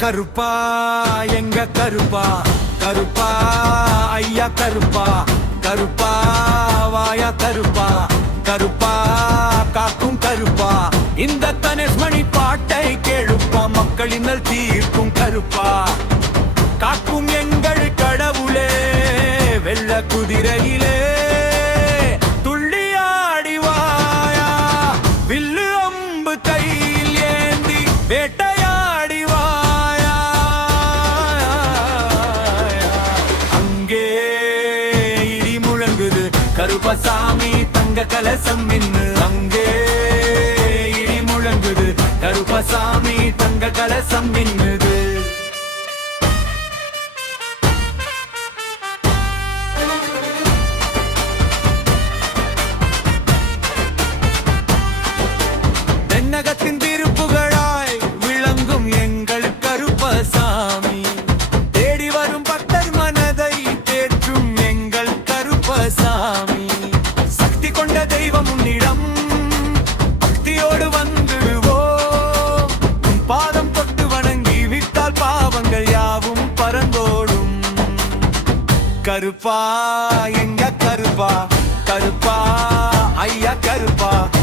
கருப்பா எங்க கருப்பா? கருப்பா ஐயா கருப்பா? கருப்பா வாயா கருப்பா? கருப்பா காக்கும் கருப்பா? இந்த தனுஷ்மணி பாட்டை கேளுப்பா மக்களினல் தீர்க்கும் கருப்பா. காக்கும் எங்கள் கடவுளே வெள்ள குதிரையிலே. துள்ளி ஆடிவாயா வில்லு அம்பு கையில் ஏந்தி வேட்டை கருப்பசாமி தங்க கலசம் மின்னு அங்கே இடி முழங்குது. கருப்பசாமி தங்க கலசம் மின்னு கருப்பா எங்க கருப்பா? கருப்பா ஐயா கருப்பா.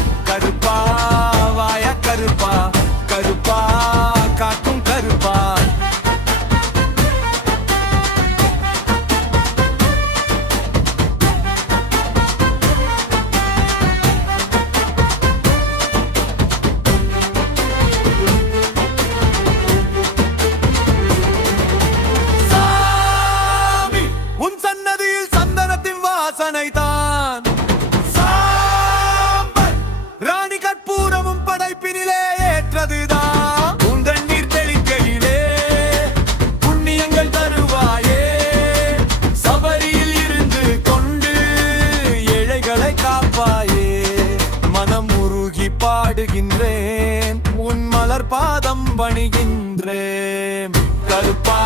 பாதம் பணிகின்றேன். கருப்பா